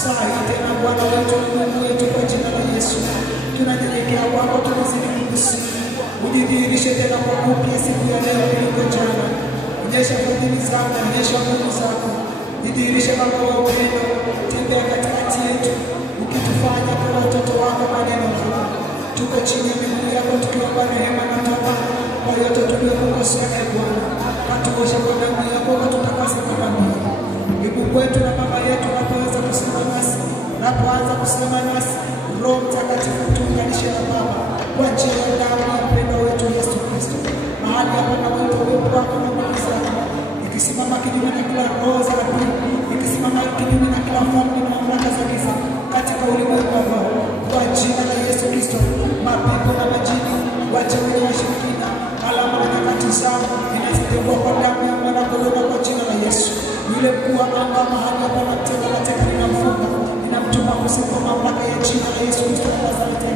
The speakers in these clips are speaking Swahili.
Saa hii tena Bwana wetu na Mungu wetu, kwa jina la Yesu tunanyenyekea kwako, tunazidi kukusifu. Ujidhihirishe tena kwa upya siku ya leo kuliko jana. Onyesha fadhili zako, onyesha nguvu zako. Jidhihirishe Baba wa upendo, tembea katikati yetu ukitufanya kwa watoto wako maneno yako. Tuko chini ya miguu yako tukiomba rehema na toba kwa yote tuliyokukosea Bwana. Katuoshe kwa damu yako, katutakase kwa damu yako. Mungu wetu na Baba yetu, unapoweza kusema nasi, unapoanza kusema nasi, Roho Mtakatifu tuunganishe na Baba kwa njia ya damu ya mpendwa wetu Yesu Kristo. Mahali hapa na wetu uwepo wako na nguvu zako, ikisimama kinyume na kila roho za adui, ikisimama kinyume na kila falme na mamlaka za giza katika ulimwengu wa roho, kwa jina la Yesu Kristo. Mapepo na majini, wacha wenye washirikina, alama na nyakati zao inazitekwa kwa damu ya mwana kondoo kwa jina la Yesu. Yule mkuu wa anga mahali hapa na mteka mateka ninamfunga, ninamtuma kusifu mamlaka ya jina la Yesu Kristo wa Nazareti.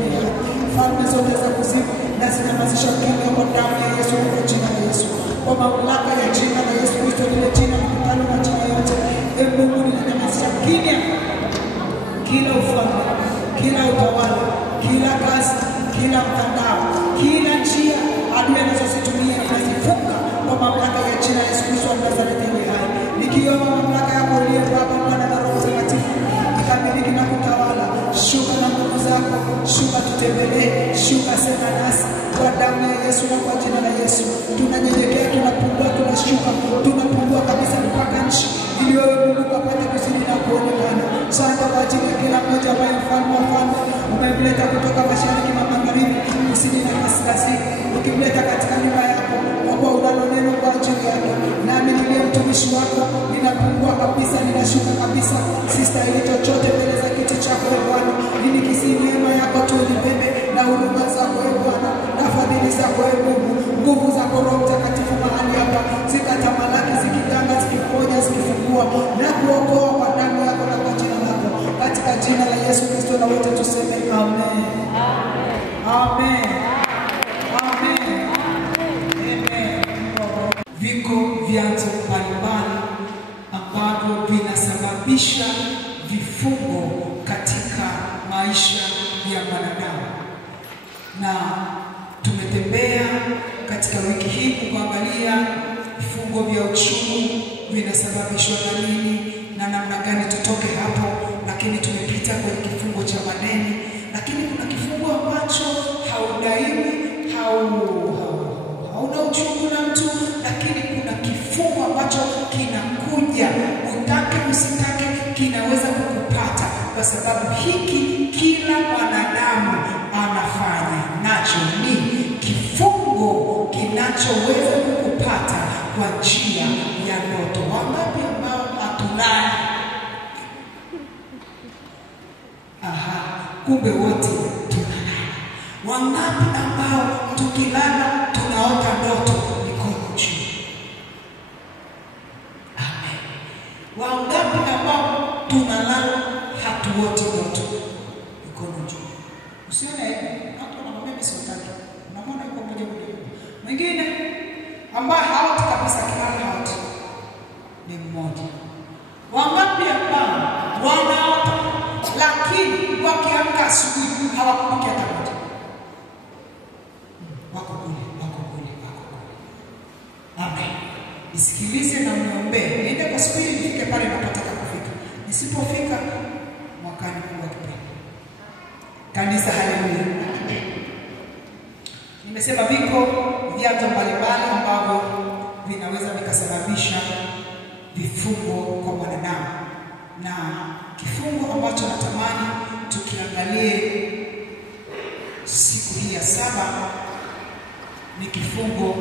Falme zote za kuzimu na zinyamazisha kimya kwa damu ya Yesu, kwa jina la Yesu, kwa mamlaka ya jina la Yesu Kristo, lile jina mkutano na jina yote. Mungu ninanyamazisha kimya kila ufalme, kila utawala, kila kazi, kila mtandao, kila njia adui anazozitumia ninazifunga kwa mamlaka ya jina la Yesu Kristo wa Nazareti. Nikiomba mamlaka yako iliyo Baba, Mwana na Roho Mtakatifu ikamiliki na kutawala. Shuka na nguvu zako, shuka tutembelee, shuka sema nasi kwa damu ya Yesu na kwa jina la Yesu. Tunanyenyekea, tunapungua, tunashuka, tunapungua kabisa mpaka nchi ili wewe Mungu kapate kuzidi na kuonekana. Asante kwa ajili ya kila mmoja ambaye mfalme wa falme umemleta kutoka mashariki na magharibi, kusini na kaskazini, ukimleta katika nyumba yako kwa unalo neno kwa ajili yako. Nami niliye mtumishi wako ninapungua kabisa, ninashuka kabisa, sistahili chochote mbele za kiti chako Bwana. Ili kisi neema yako tu nibebe na huruma zako Bwana, na fadhili zako Mungu, nguvu zako Roho Mtakatifu mahali hapa zikatamalaki, zikiganga, zikiponya, zikifungua na kuokoa kwa damu yako na kwa jina lako, katika jina la Yesu Kristo, na wote tuseme amen. Amen. Viko vyanzo mbalimbali ambavyo vinasababisha vifungo katika maisha ya mwanadamu, na tumetembea katika wiki hii kuangalia vifungo vya uchungu vinasababishwa na nini na namna gani tutoke hapo. Lakini tumepita kwenye kifungo cha madeni, lakini kuna kifungo ambacho haudaiwi, hauna uchungu na mtu, lakini kuna kifungo ambacho kinakuja utake usitake, kinaweza kukupata, kwa sababu hiki kila mwanadamu anafanya nacho. Ni kifungo kinachoweza kukupata kwa njia ya ndoto. Wangapi ambao hatulali? Kumbe wote tunalala. Wangapi ambao tukilala tunaota ndoto? Mikono juu. Amen. Wangapi ambao tunalala hatuoti ndoto? Mikono juu. Usione hivi, watu wanamwambia mimi sitaki. Unamwona yuko mmoja mmoja. Mwingine ambaye haoti kabisa, kilala haoti, ni mmoja. Wangapi ambao wanaota lakini wakiamka asubuhi hawakumbuki hata moja? Wako kule. Amen. Nisikilize na mniombee. Niende kwa spiri nifike pale napotaka kufika. Nisipofika mwakani Mungu akipenda. Kanisa, haleluya. Nimesema viko vyanzo mbalimbali ambavyo vinaweza vikasababisha vifungo kwa mwanadamu, na kifungo ambacho natamani tukiangalie siku hii ya 7 ni kifungo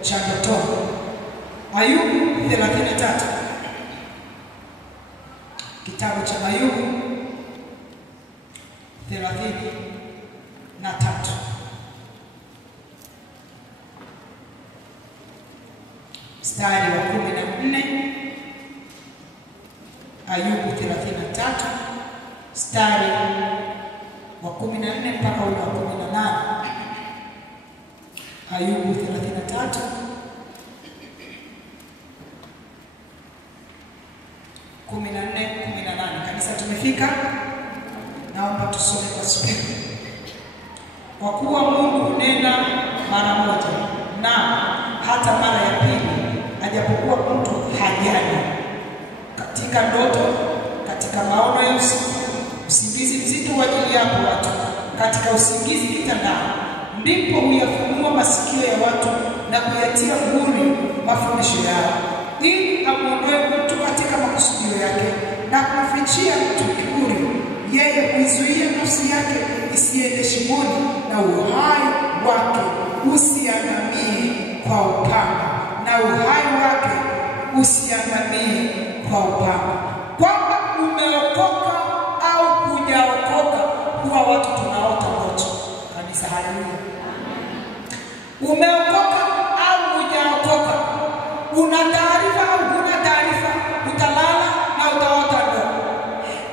cha ndoto. Ayubu 33, kitabu cha Ayubu 33, mstari wa 14. Ayubu 33 mstari wa 14 mpaka ule wa 18. Ayubu 33 14-18. Kanisa tumefika. umefika, naomba tusome kwa spidi. Kwa kuwa Mungu hunena mara moja na hata mara ya pili, ajapokuwa mtu hajali, katika ndoto, katika maono ya usiku, usingizi mzito wa ajili yako watu, katika usingizi kitandani, ndipo huyafunua masikio ya watu na kuyatia muhuri mafundisho yao, ili amuondoe mtu katika makusudio yake na kumfichia mtu kiburi. Yeye huizuia nafsi yake isiende shimoni, na uhai wake usiangamie kwa upanga, na uhai wake usiangamie kwa upanga. Kwamba umeokoka au hujaokoka, huwa watu tunaota ndoto. Kanisa, haleluya. Umeokoka au hujaokoka, una taarifa au huna taarifa, utalala na utaota ndoto.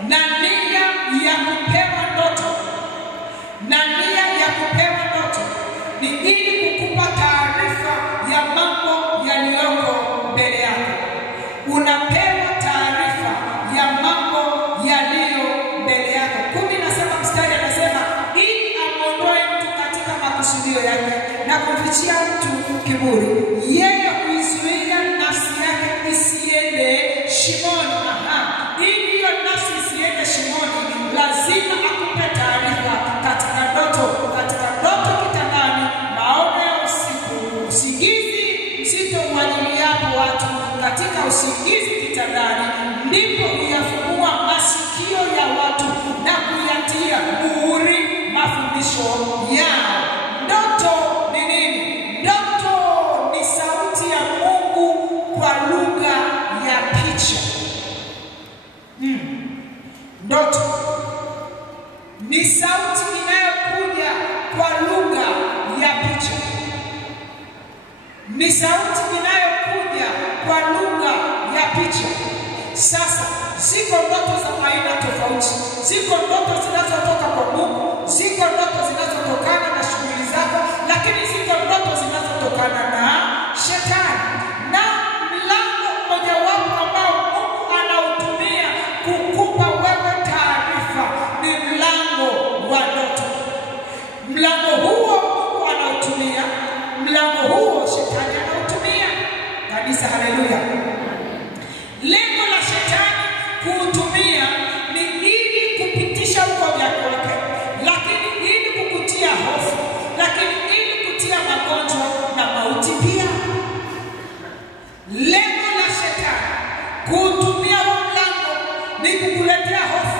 Na nia ya kupewa ndoto, na nia ya kupewa ndoto ni ili kukupa taarifa ya mambo yaliyoko mbele yako. Unapewa taarifa ya mambo yaliyo mbele yako. 17 mstari anasema ili amuondoe mtu katika makusudio yake na kumfichia mtu kiburi. Yeye huizuia nafsi yake isiende shimoni. Ili hiyo nafsi isiende shimoni, lazima akupe taarifa katika ndoto, kitandani, maono ya usiku, usingizi mzito uajiliapo watu, katika usingizi kitandani, ndipo huyafungua masikio ya watu na kuyatia muhuri mafundisho yao. Ndoto ni nini? Ndoto ni sauti ya Mungu kwa lugha ya picha. Ndoto ni sauti inayokuja kwa lugha ya picha. Ni sauti inayokuja kwa lugha ya picha. Sasa ziko ndoto za aina tofauti. Ziko ndoto zinazotoka kwa Mungu, ziko ndoto zinazotokana na shughuli zako, lakini ziko ndoto zinazotokana na shetani. Na mlango mmoja wapo ambao Mungu anautumia kukupa wewe taarifa ni mlango wa ndoto. Mlango huo Mungu anautumia, mlango huo shetani anautumia. Kanisa, haleluya. Lengo la shetani kuutumia ni ili kupitisha ukoja kwake, lakini ili kukutia hofu, lakini ili kutia magonjwa na mauti pia. Lengo la shetani kuutumia huo mlango ni kukuletea hofu,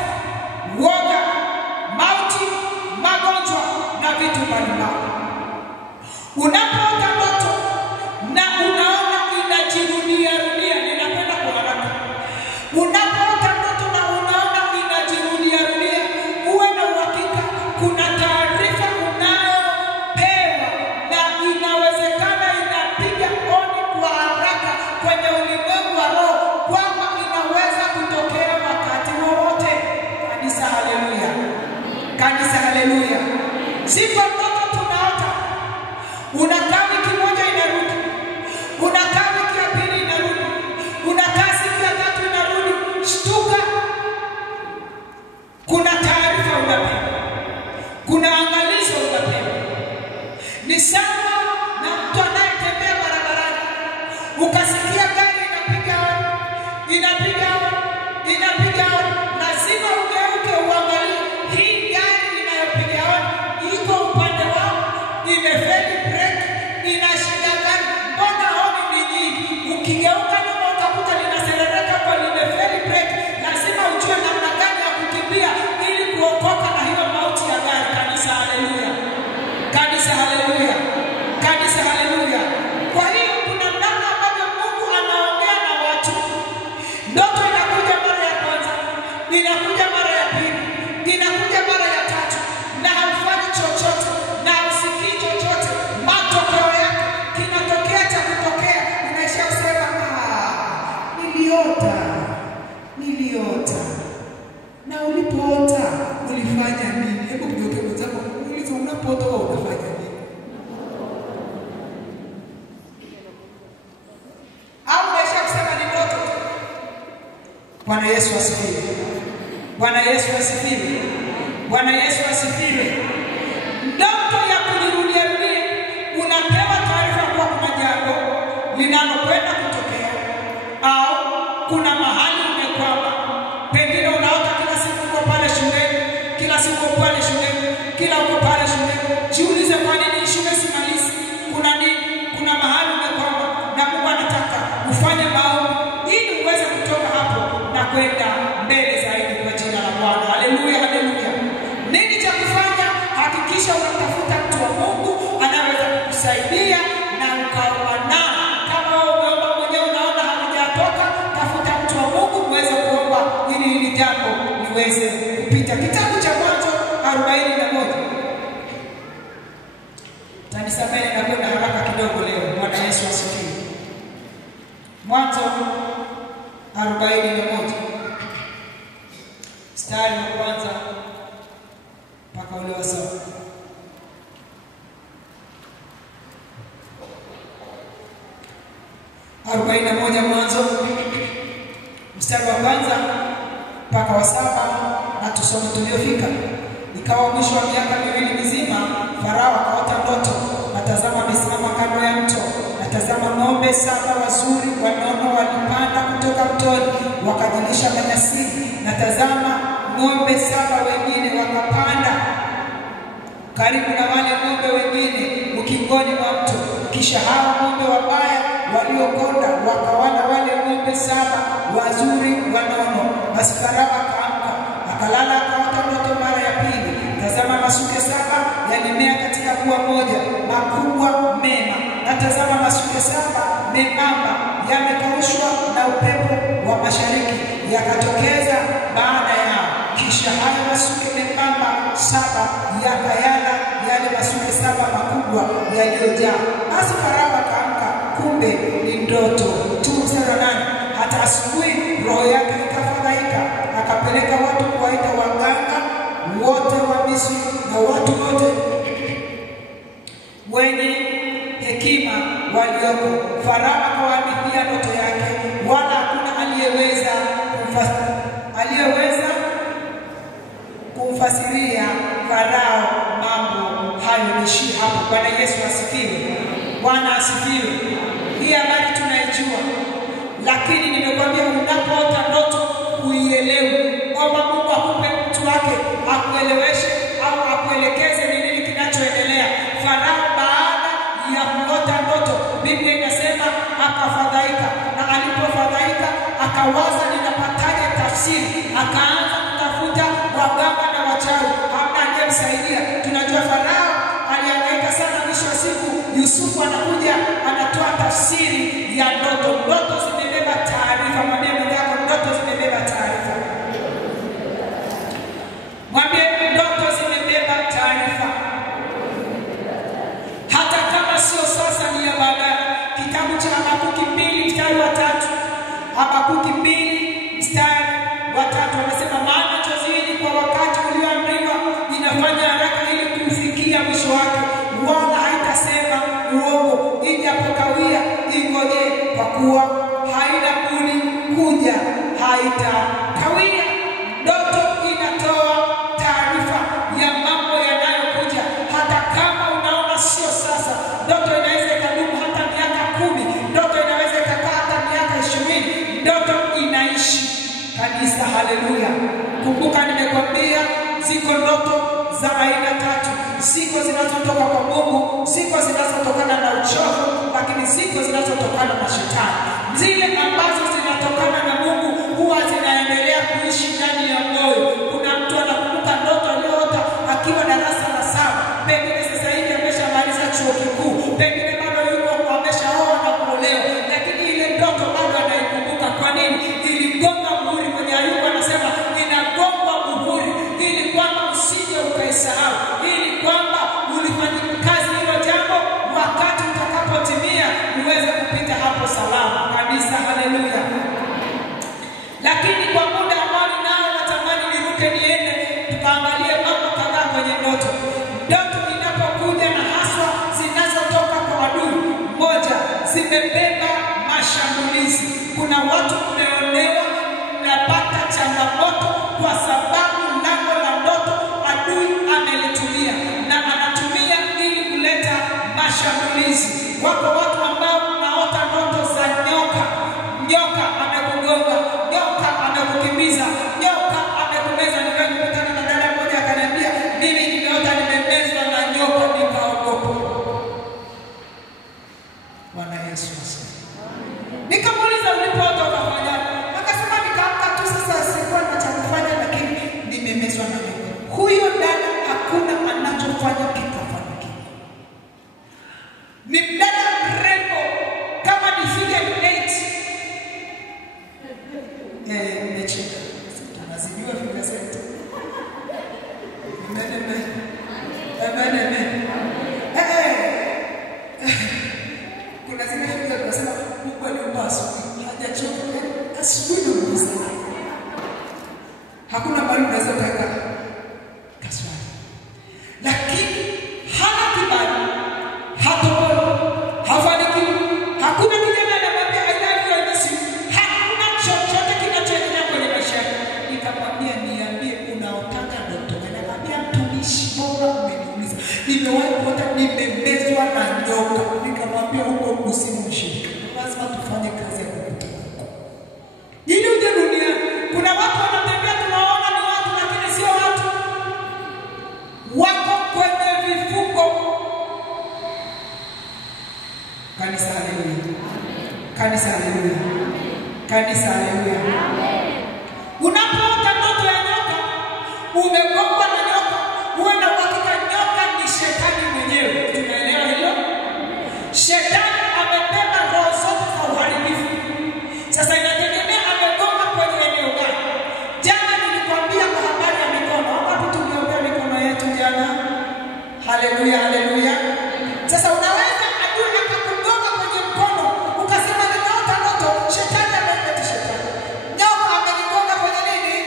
woga, mauti, magonjwa na vitu mbalimbali. Unapoota ndoto na unaona inajirudia, ninapenda kwa haraka. Unapoota ndoto na unaona inajirudia, uwe na uhakika kuna taarifa unayopewa, na inawezekana inapiga hodi kwa haraka kwenye ulimwengu wa roho, kwamba inaweza kutokea wakati wowote. Kanisa, haleluya. Kanisa, haleluya. Ziko ndoto tunaota, unakaa wiki moja inarudi, unakaa wiki ya pili inarudi, unakaa siku ya tatu inarudi. Shtuka, kuna taarifa unapewa, kuna angalizo unapewa. Ni sawa na mtu anayetembea barabarani, ukasikia gari inapiga hodi, inapiga hodi, lazima ugeuke uangalie hii gari inayopiga hodi iko upande wao, imefeli breki, ina shida gani? Mbona hodi ni nyingi? Ukigeuka nyuma ukakuta linaserereka kwa limefeli breki, lazima ujue namna gani ya kukimbia ili kuokoka na hiyo mauti ya gari. Kanisa, haleluya. Kanisa, haleluya. Kanisa, haleluya. Kwa hiyo kuna namna ambavyo Mungu anaongea na watu. Ndoto inakuja mara ya kwanza, inakuja mara ya pili, inakuja mara ya tatu, na haufanyi chochote na usikii chochote. Matokeo yake kinatokea cha kutokea, unaisha kusema niliota. Na ulipoota ulifanya nini? Hebu mgeuke mwenzako, muulize unapoota unafanya nini? Au unaisha kusema ni ndoto? Bwana Yesu asifiwe. Bwana Yesu asifiwe. Bwana Yesu asifiwe. Ndoto ya kujirudia rudia, unapewa taarifa kwa kuna jambo linalokwenda kutokea, au kuna mahali umekwama. Pengine unaota kila siku uko pale shuleni, kila siku uko pale shuleni, kila uko pale shuleni. Jiulize, kwa nini shule simalizi? Kuna nini? Kuna mahali umekwama na Mungu anataka ufanye maombi ili uweze kutoka hapo na kwenda mbele zaidi kwa jina la Bwana. Haleluya, haleluya. Nini cha kufanya? Hakikisha unatafuta mtu wa Mungu anaweza kukusaidia na ukaomba naye. Kama umeomba mwenyewe unaona halijatoka, tafuta mtu wa Mungu uweze kuomba ili hili jambo liweze kupita. Kitabu cha Mwanzo 41. Tanisamehe na kwenda haraka kidogo leo. Bwana Yesu asifiwe. Mwanzo 41. Mstari wa kwanza mpaka ule wa 7. Mwanzo mstari wa kwanza mpaka wa 7, na tusome tuliofika. Ikawa mwisho wa miaka 2 mizima, Farao akaota ndoto, na tazama amesimama kando ya mto, na tazama ng'ombe 7 wazuri wanono walipanda kutoka mtoni wakajilisha manyasini, na tazama ng'ombe 7 wengine wakapanda karibu na wale ng'ombe wengine ukingoni mwa mto. Kisha hao ng'ombe wabaya waliokonda wakawala wale ng'ombe 7 wazuri wanono. Basi Farao akaamka, akalala, akaota ndoto mara ya pili. Tazama masuke 7 yalimea katika bua moja, makubwa mema. Na tazama masuke 7 membamba yamekaushwa na upepo wa mashariki, yakatokeza baada yao. Kisha hayo masuke membamba 7 yakayala yale masuke 7 makubwa yaliyojaa. Basi Farao akaamka, kumbe ni ndoto tu. Mstari wa 8. Hata asubuhi roho yake ikafadhaika, akapeleka watu kuwaita waganga wote wa Misri na watu wote wenye hekima walioko. Farao akawahadithia ndoto yake, wala hakuna aliyeweza kumfasiria Farao mambo hayo. Nishi hapo. Bwana Yesu asifiwe. Bwana asifiwe. Hii habari tunaijua, lakini nimekwambia unapoota ndoto uielewe. Omba Mungu akupe mtu wake akueleweshe au akuelekeze ni nini kinachoendelea. Farao baada ya kuota ndoto, Biblia inasema akafadhaika, na alipofadhaika akawaza ninapataje tafsiri. Akaanza kutafuta waganga na wachawi, hamna aliyemsaidia. Tunajua Farao alihangaika sana. Mwisho wa siku Yusufu anakuja anatoa tafsiri ya ndoto. Ndoto zimebeba taarifa. Mwambie mwenzako, ndoto zimebeba taarifa. Mwambie, ndoto zimebeba taarifa, hata kama sio sasa, ni ya baadaye. Kitabu cha Habakuki 2 mstari wa 3. Habakuki 2 mstari wa 3 anasema, maana chozi hili kwa wakati ulioamriwa inafanya haraka ili kufikia mwisho wake, wala haitasema uongo. Ijapokawia ingojee, kwa kuwa haina budi kuja, haitakawia. Ndoto inatoa taarifa ya mambo yanayokuja, hata kama unaona sio sasa. Ndoto inaweza ikadumu hata miaka 10. Ndoto inaweza ikakaa hata miaka 20. Ndoto inaishi. Kanisa, haleluya. Kumbuka nimekwambia ziko ndoto za aina 3. Ziko zinazotoka kwa Mungu, ziko zinazotokana na uchovu, lakini ziko zinazotokana na shetani. Zile ambazo zinatokana na Mungu huwa zinaendelea kuishi ndani ya moyo. Kuna mtu anakumbuka ndoto aliyoota akiwa darasa la 7. Pengine sasa hivi ameshamaliza chuo kikuu, pengine bado yuko ameshaoa na kuolewa, lakini ile ndoto bado anaikumbuka. Kwa nini? Iligonga muhuri. Mwenye Ayubu anasema inagongwa muhuri ili kwamba usije ukaisahau, ili kwamba ulifanyika kazi hilo jambo, wakati utakapotimia uweze kupita hapo salama. Kanisa, haleluya. Lakini kwa muda ambao nao natamani niruke niende tukaangalie mambo kadhaa kwenye ndoto. Ndoto inapokuja na haswa zinazotoka kwa adui, moja, zimebeba mashambulizi. Kuna watu mmeonewa, mnapata changamoto kwa sababu nimewahi kuota nimemezwa na nyoka. Nikamwambia huko usimshike. Lazima tufanye kazi ya kukuta. Ili uje dunia, kuna watu wanatembea tunaona ni watu lakini sio watu. Wako kwenye vifungo. Kanisa haleluya. Kanisa haleluya. Kanisa haleluya. Unapoota ndoto ya nyoka, umegongwa na nyoka, uwe na uhakika nyoka ni shetani mwenyewe. Tunaelewa hilo? Shetani amebeba roho zote za uharibifu. Sasa inategemea amegonga kwenye eneo gani. Jana nilikwambia kwa habari ya mikono. Wakati tuliombea mikono yetu jana. Haleluya, haleluya. Sasa unaweza adui akakugonga kwenye mkono, ukasema ninaota ndoto, shetani amebeba shetani. Nyoka amenigonga kwenye nini?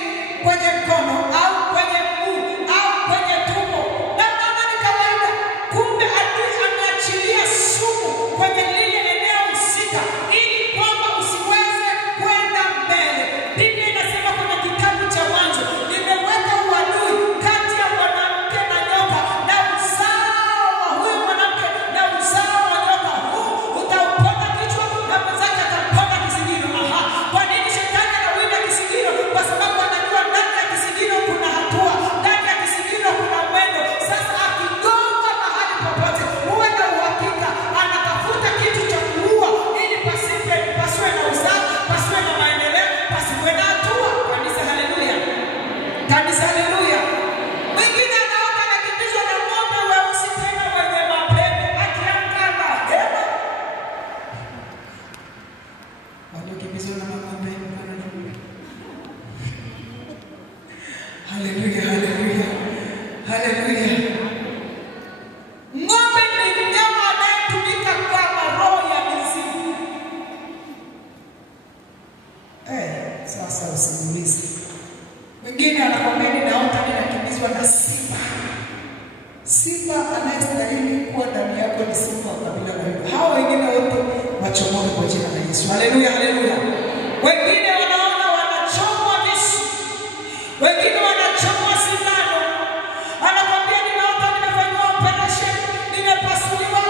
Kwenye mkono au kwenye mguu au kwenye tumbo. Na naona ni kawaida. Kumbe adui ameachilia sumu kwenye lile eneo husika ili kwamba usiweze kwenda mbele. Biblia inasema kwenye kitabu cha Mwanzo, nimeweka uadui kati ya mwanamke na nyoka, na uzao wa huyo mwanamke na uzao wa nyoka. Huu utauponda kichwa na mwenzake ataponda kisigino. Aha. Kwa nini shetani anawinda kisigino? Kwa sababu anajua ndani ya kisigino kuna hatua, ndani ya kisigino kuna mwendo. Sasa akigonga mahali popote, uwe na uhakika anatafuta kitu cha kuua ili pasiwe na uzao, pasiwe na maendeleo, pasiwe na hatua. Kanisa haleluya. Kanisa haleluya. Mwingine anaona anakimbizwa na ng'ombe weusi tena wenye mapembe, akiamka na hema. Wanakimbizwa na ng'ombe. Haleluya, haleluya. Haleluya. Ng'ombe ni mnyama anayetumika kama roho ya mizimu. Sasa usimulize. Wengine anakwambia ninaota ninakimbizwa na simba. Simba anayestahili kuwa ndani yako ni simba wa kabila la Yuda. Hao wengine wote wachomoke kwa jina la Yesu. Haleluya, haleluya. Wengine wanaona wanachomwa visu. Wengine wanachomwa sindano. Anakwambia ninaota nimefanywa operation, nimepasuliwa,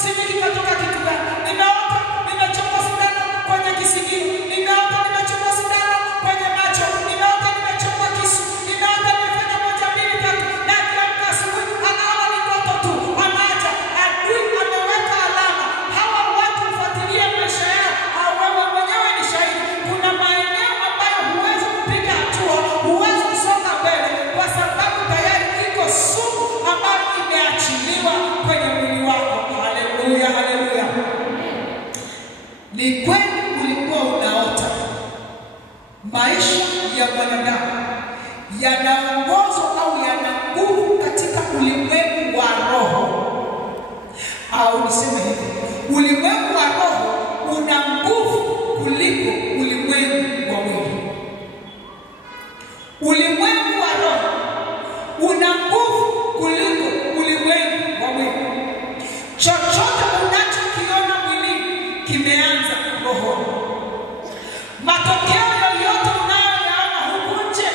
sijui kikatoka kitu gani. Ninaota nimechomwa sindano kwenye kisigino. Ninaota nimechomwa sindano kwenye macho. Ninaota nimechomwa kisu. Ninaota nimefanya moja mbili tatu. Na akiamka asubuhi anaona ni ndoto tu. Anaacha. Adui ameweka alama. Hawa watu hufuatilia maisha yao. Au wewe mwenyewe ni shahidi. Kuna maeneo ambayo huwezi kupiga hatua, huwezi kusonga mbele kwa sababu tayari iko sumu ambayo imeachiliwa kwenye mwili wako. Haleluya, haleluya. Ni kweli ulikuwa unaota. Maisha ya mwanadamu yanaongozwa au yana nguvu katika ulimwengu wa roho. Au niseme hivi, ulimwengu wa roho una nguvu kuliko ulimwengu wa mwili. Ulimwengu wa roho una nguvu kuliko ulimwengu wa mwili. Chochote unachokiona mwilini kimeanza rohoni. Matokeo yoyote unayoyaona huku nje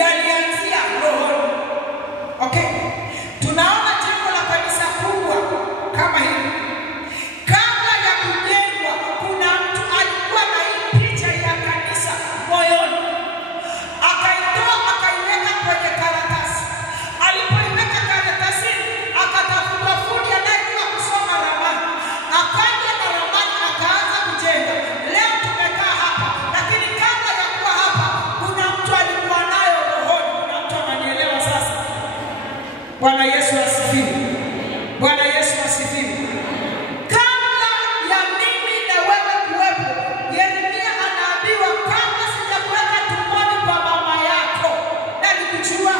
yalianzia rohoni. Okay? Tunaona jengo la kanisa kubwa kama hili. Kabla ya kujengwa, kuna mtu alikuwa na hii picha ya kanisa moyoni. Akaitoa akaiweka kwenye karatasi. Alipoiweka karatasi, akatafuta fundi anayejua kusoma ramani. Akaja na ramani akaanza kujenga. Leo tumekaa hapa, lakini kabla ya kuwa hapa, kuna mtu alikuwa nayo rohoni. Kuna mtu ananielewa sasa? Bwana Yesu asifiwe. Bwana Yesu asifiwe. Kabla ya mimi na wewe kuwepo, Yeremia anaambiwa kabla sijakuweka tumboni kwa mama yako nalikujua.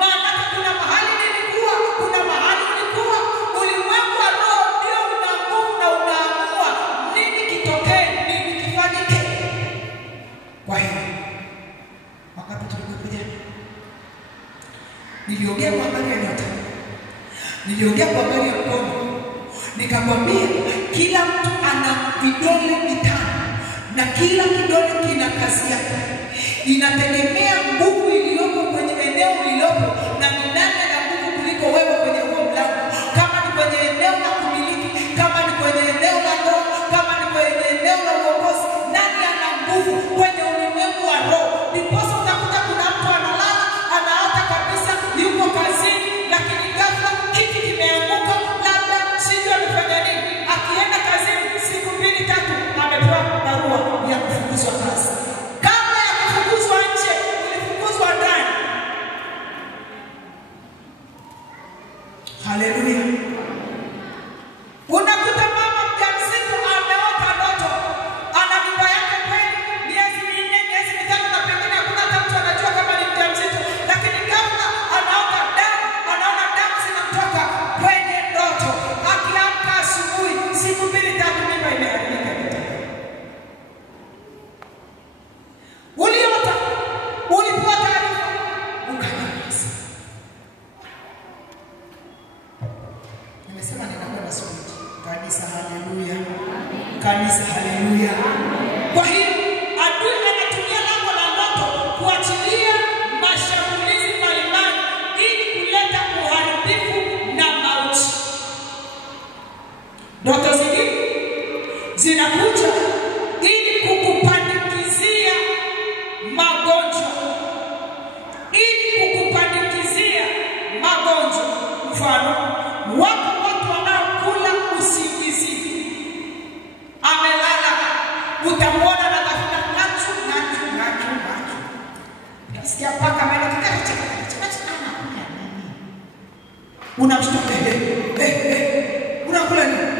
Maana kuna mahali nilikuwa, kuna mahali ulikuwa. Ulimwengu wa roho ndio una nguvu na unaamua nini kitokee, nini kifanyike. Kwa hiyo wakati tulikuja niliongea kwa habari ya nyota. Niliongea kwa habari ya mkono. Nikakwambia kila mtu ana vidole vitano na kila kidole kina kazi yake. Inategemea nguvu iliyoko kwenye eneo lililopo na ni nani ana nguvu kuliko wewe kwenye huo mlango. Kama Haleluya. Unakuta mama mjamzito ameota ndoto, ana mimba yake kweli miezi 4, miezi 5 na pengine hakuna hata mtu anajua kama ni mjamzito, lakini kama anaona damu zinatoka kwenye ndoto, akiamka asubuhi siku 2 3 mimba imeharibika. Uliota, ulipewa taarifa, ukanyamaza. Nimesema ninakwenda sikuti. Kanisa haleluya. Kanisa haleluya. Kwa hiyo adui anatumia lango la ndoto kuachilia mashambulizi mbalimbali ili kuleta uharibifu na mauti. Ndoto zingine zinakuja ili kukupandikizia magonjwa. Mfano, watu wanaokula usingizi. Amelala, utamwona na tafuta nacho. Nasikia paka mbele kikacha. Unamshtuka unakula nini?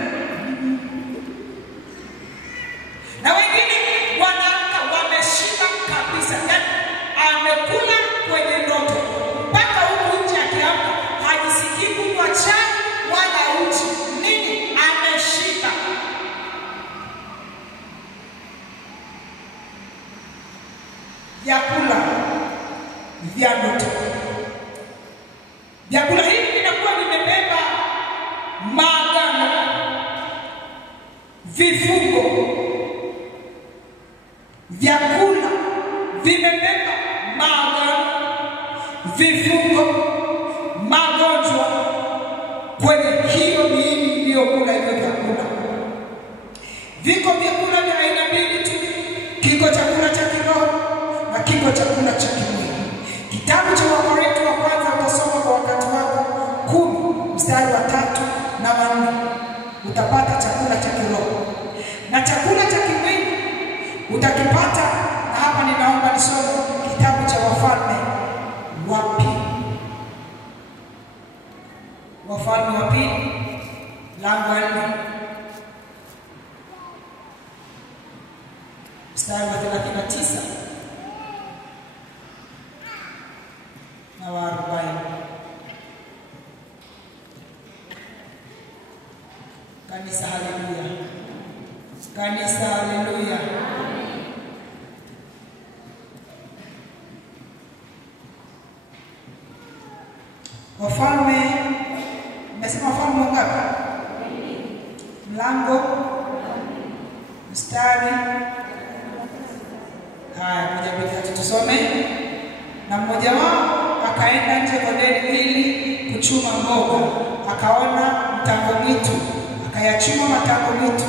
Na wengine wanaamka wameshiba kabisa. Amekula kwenye ndoto. Mpaka huku nje akiamka hajisikii kunywa chai wala uji. Nini? Ameshiba. Vyakula vya ndoto. Vyakula hivi vinakuwa vimebeba maagano, vifungo. Vyakula vimebeba maagano, vifungo, magonjwa kwenye hiyo miili iliyokula hivyo vyakula. Viko vyakula vya aina mbili tu. Kiko chakula cha kiroho na kiko chakula cha kimwili. Kitabu cha Wakorintho wa kwanza utasoma kwa wakati wako 10 mstari wa 3 na 4. Utapata chakula cha kiroho. Na chakula cha kimwili utakipata, na hapa ninaomba nisome kitabu cha Wafalme wa Pili. Wafalme wa Pili lango 4 mstari wa 39 na wa 40. Kanisa haleluya. Kanisa haleluya. Wafalme, nimesema wafalme ngapi? Mlango mstari moja mbili tusome. Na mmoja wao akaenda nje kondeni ili kuchuma mboga, akaona mtango mwitu, akayachuma matango mwitu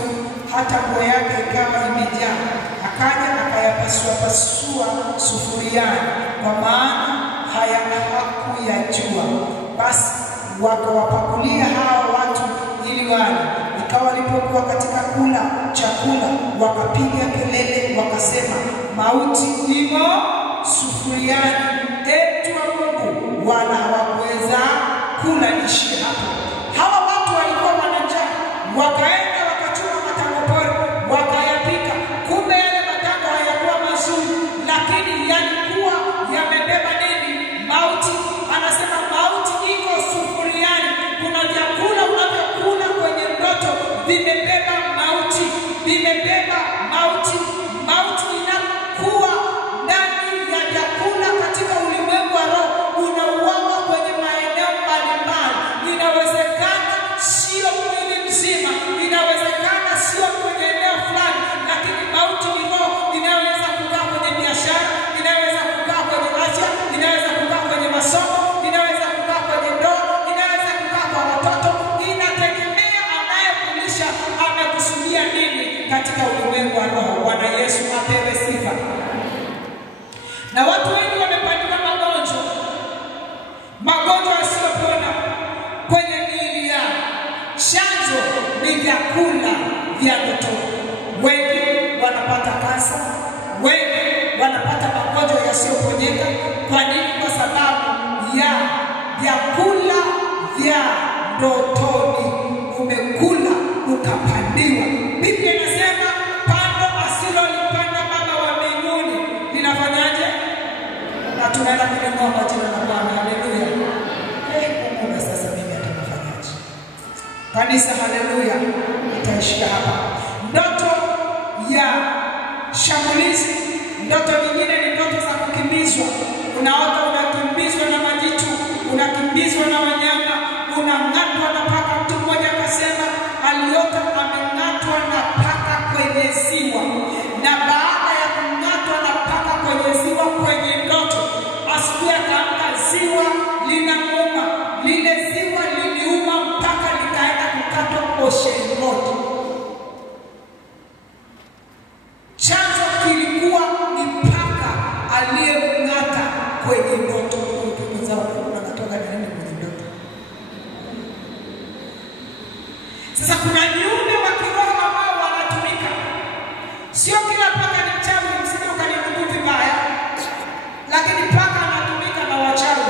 hata nguo yake ikawa imejaa. Akaja akayapasua sufuriani, kwa maana haya hakuyajua. Basi wakawapakulia hao watu ili wale. Ikawa walipokuwa katika kula chakula, wakapiga kelele wakasema, mauti imo sufuriani, etu wa Mungu, wala hawakuweza kula ishi hapo. Hawa watu walikuwa wana njaa, wakaenda wakachuma matango pori, wakayapika. Kumbe yale matango hayakuwa mazuri, lakini yalikuwa yamebeba nini? Mauti. Anasema mauti iko sufuriani. Kuna vyakula unavyokula kwenye ndoto vimebeba mauti, vimebeba mauti. Mauti inakuwa ndani ya vyakula katika ulimwengu wa roho, unauawa kwenye maeneo mbalimbali. Inawezekana sio mwili mzima, inawezekana sio kwenye eneo fulani, lakini mauti ni roho. Inaweza kukaa kwenye biashara, inaweza kukaa kwenye afya, inaweza kukaa kwenye masomo, inaweza kukaa kwenye ndoa, inaweza kukaa kwa watoto. Inategemea anayekulisha amekusudia nini katika ulimwengu wa roho. Bwana Yesu apewe sifa. Na watu wengi wamepatiwa magonjwa yasiyopona kwenye miili yao. Chanzo ni vyakula vya ndoto. Wengi wanapata kansa, wengi wanapata magonjwa yasiyoponyeka. Kwa nini? Kwa sababu ya vyakula vya ndotoni, umekula ukapandiwa. Biblia inasema pando asilolipanda Baba wa mbinguni linafanyaje? Na tunaenda kulingana kwa jina la Bwana. Haleluya. Mungu sasa mimi atafanyaje? Kanisa, haleluya. Nitaishia hapa. Ndoto ya shambulizi. Ndoto nyingine ni ndoto za kukimbizwa. Unaota unakimbizwa na majitu, unakimbizwa na wanyama, unang'atwa na paka. Mtu mmoja akasema aliota ameng'atwa na paka kwenye ziwa, na baada ya kung'atwa na paka kwenye ziwa kwenye ndoto, asubuhi akaamka ziwa linamuuma. Lile ziwa liliuma mpaka likaenda kukatwa Ocean Road. Chanzo kilikuwa ni paka aliyemng'ata kwenye ndoto. Anatoka nini kwenye ndoto? Sasa kuna viumbe wa kiroho ambao wanatumika. Sio kila paka ni mchawi, msije ukanikuta vibaya, lakini paka anatumika na wachawi.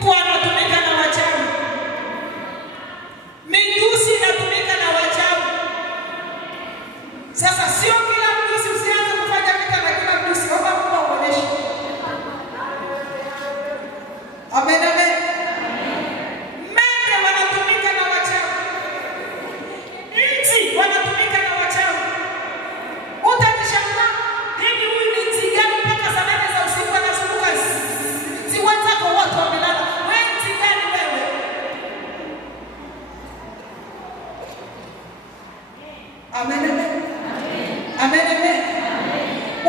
Mbwa anatumika na wachawi. Mijusi inatumika na wachawi. Sasa sio kila mjusi, usianze kufanya vita na kila mjusi. Omba Mungu akuonyeshe. Amen, amen. Mende wanatumika na wachawi. Nzi wanatumika na wachawi. Utajishangaa, hivi huyu ni nzi gani mpaka saa 8 za usiku anazunguka? Nzi wenzako wote wamelala. Wewe nzi gani wewe? Amen, amen. Amen, amen.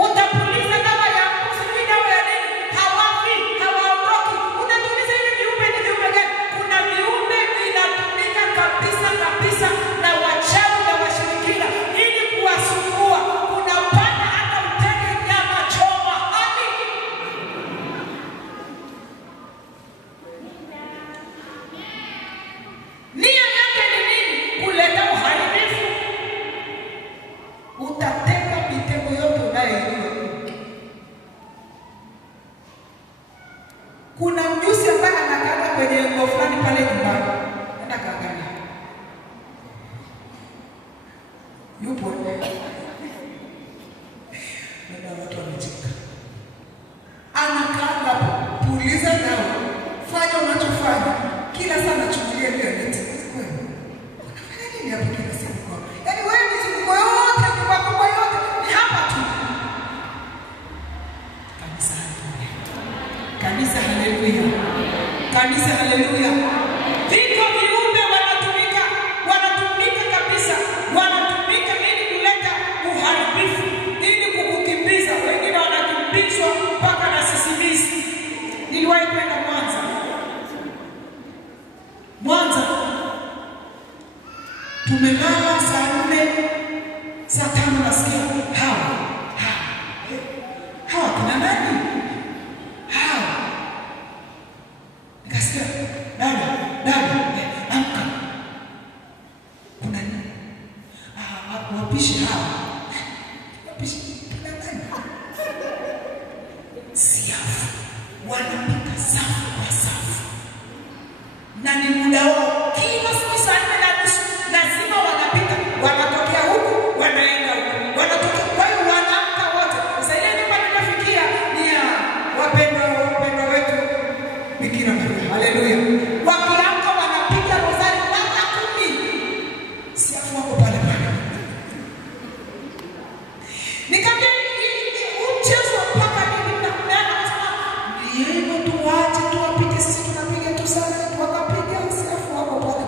Utapuliza dawa ya mbuzi, dawa ya nini? Hawafi, hawaondoki. Unatuliza hivi viumbe ni viumbe gani? Kuna viumbe vinatumika kabisa kabisa na wachawi na washirikina ili kuwasumbua. Kuna paka hata utege nyama choma. Hadi nia yake ni nini? Kuleta uharibifu. Utateka mitego yote unayojua. Kuna mjusi ambaye anakaa kwenye ngo fulani pale nyumbani. Nenda kaangalia. Yupo. Nenda watu wamecheka. Anakaa hapo, puliza nao. Fanya unachofanya. Kila saa anachukulia ile neti. Unafanya nini hapo kila siku kwa? Yaani wewe mizunguko yote, kubwa yote ni hapa tu. Kanisa, haleluya. Kanisa, haleluya. Kanisa, haleluya. Viko viumbe wanatumika kabisa. Wanatumika ili kuleta uharibifu, ili kukukimbiza. Wengine wanakimbizwa mpaka na sisimizi. Niliwahi kwenda Mwanza. Tumelala saa 4, saa 5 nasikia hawa kuna nani? Nikasikia dada, amka. Kuna nini? Wapishi hawa. Wapishi kuna nani? Siafu. Wanapita safu kwa safu. Na ni muda wao. Kila siku saa 4:30 lazima wanapita. Wanatokea huku, wanaenda huku. Wanatokea, kwa hiyo wanaamka wote. Sasa ile nyumba ninafikia ni ya wapendwa wetu Bikira Maria. Haleluya. Wakiamka wanapiga rozari mara 10. Siafu wako pale. Nikamwambia mchezo mpaka nini mnakumeana kama ni hivyo, tuache tuwapite sisi, tunapiga tu sana, wakapiga siafu wako pale.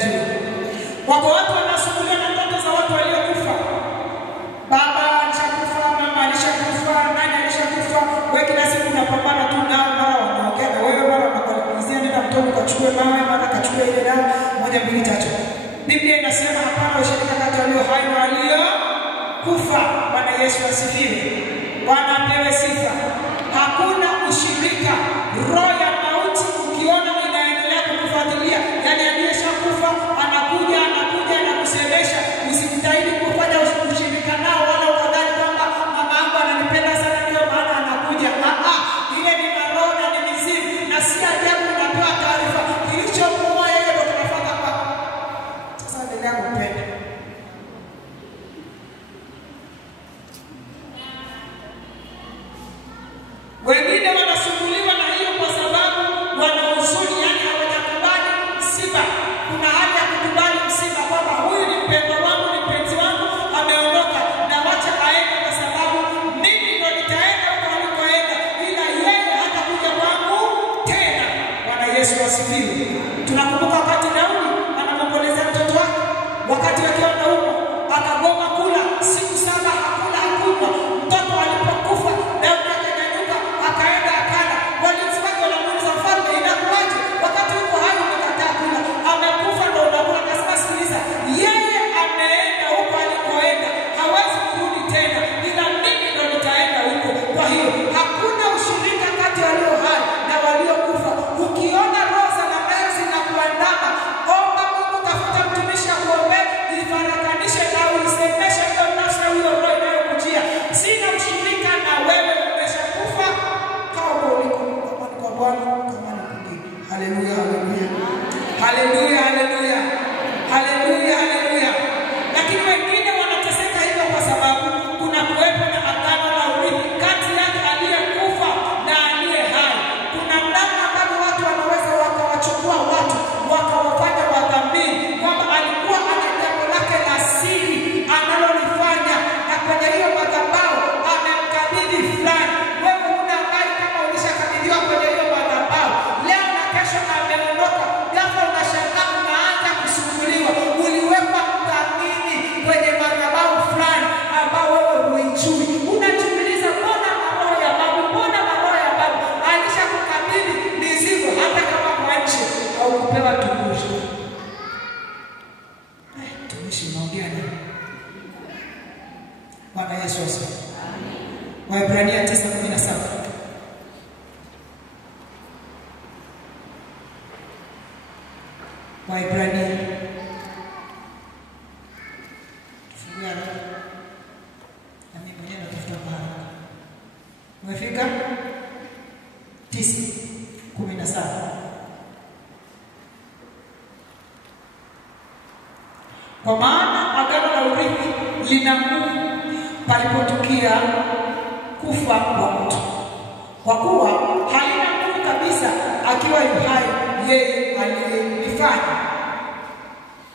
sijajua. Wako watu wanasumbuliwa na ndoto za watu waliokufa. Baba alishakufa, mama alishakufa, nani alishakufa. Wewe kila siku unapambana tu nao, mara wanaongea na wewe, mara wanakuulizia nenda mtoto kachukue mawe, mara kachukue ile dawa, 1 2 3. Biblia inasema hapana ushirika kati ya walio hai na walio kufa. Bwana Yesu asifiwe. Bwana apewe sifa. Hakuna ushirika. Roho ya mauti ukiona inaendelea kukufuatilia, yani aliyeshakufa anakuja na kusemesha, usimtahidi kufanya ushirika nao wala ukadhani kwamba mama yangu ananipenda sana ndio maana anakuja. Ile ni maroho na ni mizimu, na si ajabu unapewa taarifa kilichomuua yeye ndio kinafuata kwa. Sasa endelea kupenda. Wengine wanasumbuliwa na hiyo kwa sababu wana huzuni, yani hawajakubali msiba. Kuna hali ya kukubali msiba kwamba huyu ni mpendwa wangu, ni mpenzi wangu, ameondoka na wacha aende kwa sababu mimi ndo nitaenda huko alikoenda, ila yeye hatakuja kwangu tena. Bwana Yesu asifiwe. Tunakumbuka wakati Daudi anamwomboleza mtoto wake, wakati akiwa huko akagoma kula siku 7 hakula hakunywa. Mtoto alipokufa Daudi akanyanyuka akaenda akala. Walinzi wake wanamuuliza mfalme, inakuaje wakati huko hai umekataa kula? Amekufa ndio unakula? Akasema sikiliza, yeye ameenda huko alikoenda, hawezi kurudi tena, ila mimi ndio nitaenda huko. Kwa hiyo hakuna ushirika kati ya walio hai na waliokufa. Ukiona roho za namna zinakuandama, omba Mungu, tafuta mtumishi akuombee, ifarakanishe na uisemeshe ndio nafsi ya huyo roho inayokujia. Sina ushirika na wewe, umeshakufa kama uliko kwa Bwana kama ni kwingine. Haleluya, haleluya. Haleluya, haleluya. Haleluya, haleluya. Lakini wengine wanateseka hivyo kwa sababu kuna kuwepo na agano la urithi kati yake aliyekufa na aliye hai. Kuna namna ambavyo watu wanaweza wakawachukua watu wakawafanya wadhamini kwamba alikuwa ana jambo lake la siri analolifanya, na kwenye hiyo madhabahu amemkabidhi fulani. Wewe una habari kama ulishakabidhiwa kwenye hiyo madhabahu leo na kesho ameondoka, ghafla unashangaa unaanza kusumbuliwa. Uliwekwa mdhamini kwenye madhabahu fulani ambao wewe huijui. Unajiuliza, mbona maroho ya babu, mbona maroho ya babu alishakukabidhi mizigo hata kama kwa nchi au kupewa tukufu. Tumishi unaongea nini? Bwana Yesu asifiwe. Waebrania 9:17. Waebrania. Tufungue na mimi mwenyewe natafuta mahali. Umefika? 9:17. Kwa maana agano la urithi lina nguvu palipotukia kufa kwa mtu, kwa kuwa halina nguvu kabisa akiwa hai yeye aliyelifanya.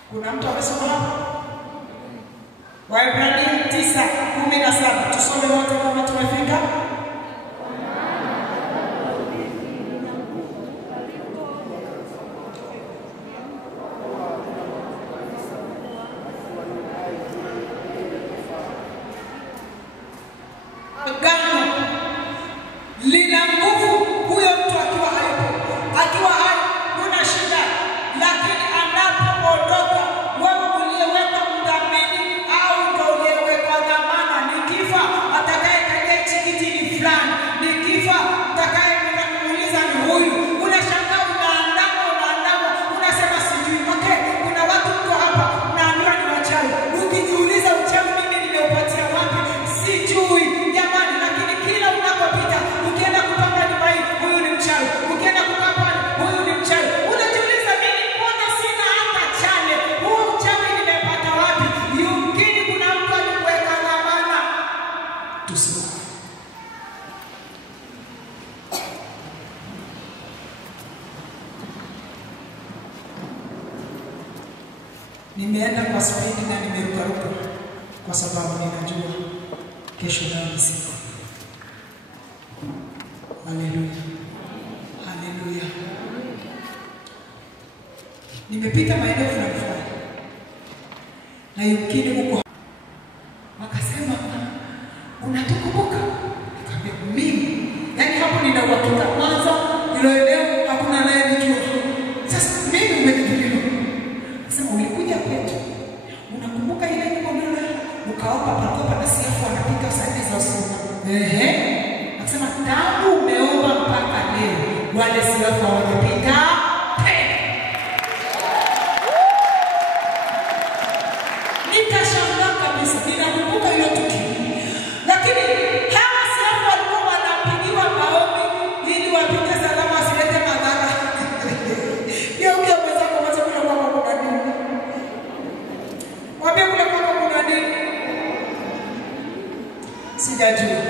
Kuna mtu amesoma hapa? Waebrania 9:17. Tusome wote kama tumefika. Agano lina nguvu huyo mtu akiwa hai. Akiwa hai kuna shida, lakini anapoondoka, wewe uliyeweka mdhamini au ndio uliyeweka dhamana, nikifa atakayekalia hichi kiti ni fulani, nikifa atakayeenda kumuuliza ni huyu. Unashangaa unaandama, unasema sijui. Okay, kuna watu mko hapa mnaambiwa ni wachawi. Ukijiuliza uchawi mimi nimeupatia wapi? Sijui jamani, lakini kila unapopita ukienda kupanga nyumba hii, huyu ni mchawi. Ukienda kukaa pale, huyu ni mchawi. Unajiuliza mimi mbona sina hata chale? Huu uchawi nimepata wapi? Yumkini kuna mtu alikuweka dhamana. Tusimame. Nimeenda kwa spidi na nimerukaruka kwa sababu ninajua kesho nayo ni siku. Haleluya. Haleluya. nimepita maeneo fulani na yumkini huko, wakasema unatukumbuka? Nikamwambia mimi, yani hapo nina uhakika kwanza hilo eneo hakuna anayejua. Sasa mimi umenijulia, sema ulikuja kwetu, unakumbuka ile nyumba ndio ukaomba pakopa na siafu anapika sadi za usiku? Akasema tangu umeomba mpaka leo wale siafu hawajapika. Nikashangaa kabisa, ninakumbuka hilo tukio. Lakini hawa siafu walikuwa wanapigiwa maombi ili wapige salama wasilete madhara. Pia ukiweza kuanza kule kwa kuna nini? Waambie kule kwa kuna nini? Sijajua.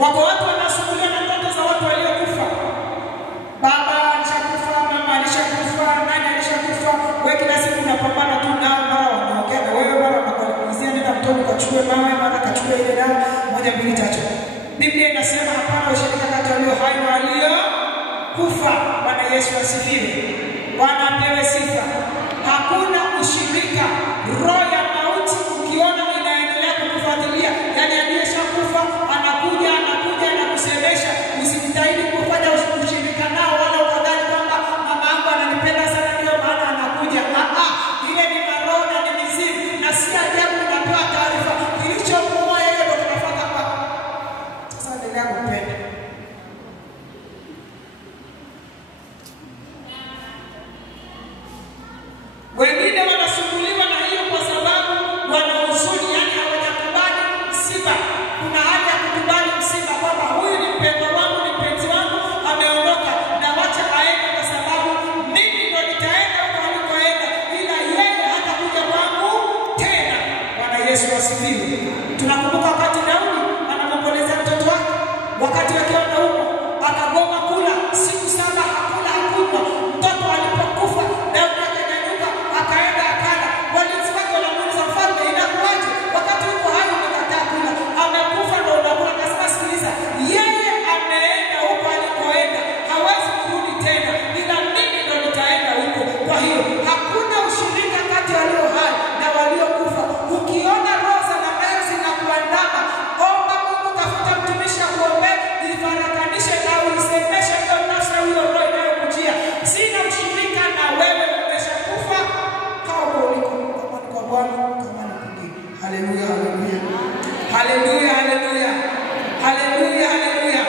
Wako watu wanasumbuliwa na ndoto za watu waliokufa. Baba alishakufa, mama alishakufa, nani alishakufa. Wewe kila siku unapambana tu nao, mara wanaongea na wewe, mara wanakuulizia nenda mtoto kachukue mawe, mara kachukue ile dawa, moja mbili tatu. Biblia inasema hapana ushirika kati ya walio hai na walio kufa. Bwana Yesu asifiwe. Bwana apewe sifa. Hakuna ushirika. Roho ya mauti ukiona inaendelea kukufuatilia, yani aliyeshakufa anakuja na kusemesha, usimtahidi kufanya ushirika nao wala ukadhani kwamba mama yangu ananipenda sana ndio maana anakuja. Ile ni maroho na ni mizimu, na si ajabu unapewa taarifa kilichomuua yeye ndio kinafuata kwa. Sasa endelea kupenda. Wengine wanasumbuliwa na hiyo kwa sababu wana huzuni, yani hawajakubali msiba. Kuna haja ya kukubali msiba kwamba huyu ni mpendwa wangu, ni mpenzi wangu, ameondoka na wacha aende kwa sababu mimi ndo nitaenda huko alikoenda, ila yeye hatakuja kwangu tena. Bwana Yesu asifiwe. Tunakumbuka wakati Daudi anamwomboleza mtoto wake, wakati akiwa na huko akagoma kula siku 7 hakula hakunywa. Mtoto alipokufa Daudi akanyanyuka akaenda akala. Walinzi wake wanamuuliza mfalme, inakuaje wakati huko hai umekataa kula? Amekufa ndio unakula? Akasema sikiliza, yeye ameenda huko alikoenda, hawezi kurudi tena, ila mimi ndio nitaenda huko. Kwa hiyo hakuna ushirika kati ya walio hai na waliokufa. Ukiona roho za namna zinakuandama, omba Mungu, tafuta mtumishi akuombee, ifarakanishe na uisemeshe ndio nafsi hiyo roho inayokujia. Sina ushirika na wewe, umeshakufa kama uliko kwa Bwana kama ni kwingine. Haleluya, haleluya. Haleluya, haleluya. Haleluya, haleluya.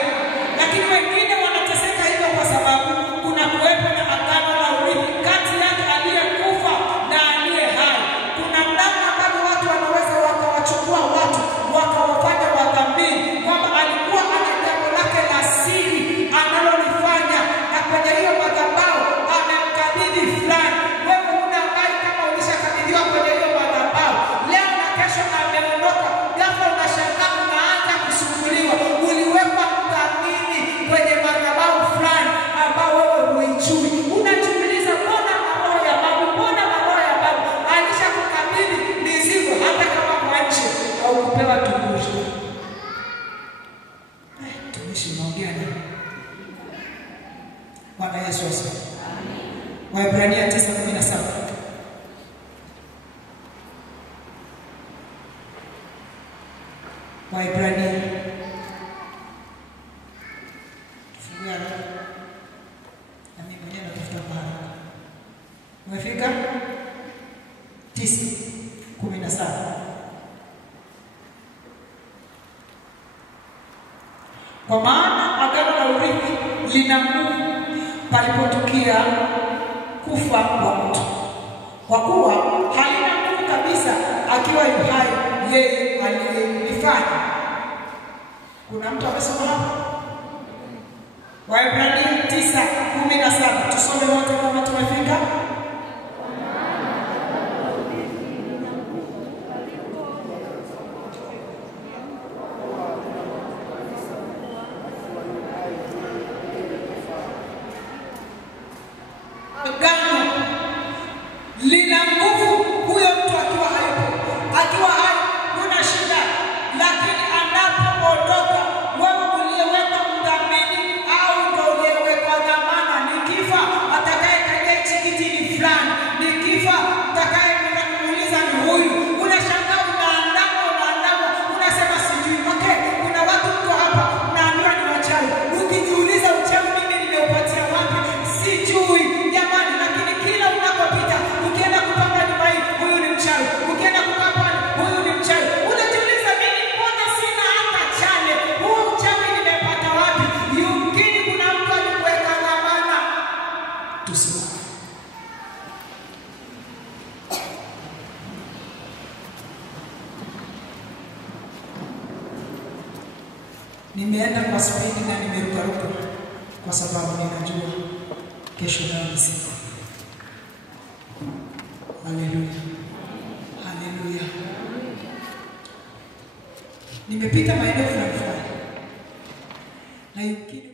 Lakini wengine wanateseka hivyo kwa sababu kuna kuwepo na agano la urithi kati yake aliyekufa na aliye hai. Kuna namna ambavyo watu wanaweza wakawachukua watu wakawafanya wadhamini kwamba alikuwa ana jambo lake la siri analolifanya, na kwenye hiyo madhabahu amemkabidhi fulani. Wewe una habari kama ulishakabidhiwa kwenye hiyo madhabahu leo na kesho ameondoka, ghafla unashangaa unaanza kusumbuliwa. Uliwekwa mdhamini kwenye madhabahu fulani ambao wewe huijui. Unajiuliza, mbona maroho ya babu, mbona maroho ya babu alishakukabidhi mizigo hata kama kwa nje au kupewa tumbusho. Tumishi unaongea nini? Bwana Yesu asifiwe. Waebrania 9:17. Waebrania. Fungulia na mimi mwenyewe natafuta mahali. Umefika? 9:17. Kwa maana agano la urithi lina nguvu palipotukia kufa kwa mtu, kwa kuwa halina nguvu kabisa akiwa yu hai yeye aliyelifanya. Kuna mtu amesoma hapa? Waebrania 9:17. Tusome wote kama tumefika. Agano lina nguvu. Huyo mtu akiwa hai kuna shida, lakini anapoondoka, wewe uliyewekwa mdhamini au ndio uliyewekwa dhamana, nikifa atakaye kalia hichi kiti spidi na nimerukaruka kwa sababu ninajua kesho nayo ni siku. Haleluya. Haleluya. Nimepita maeneo fulani na yumkini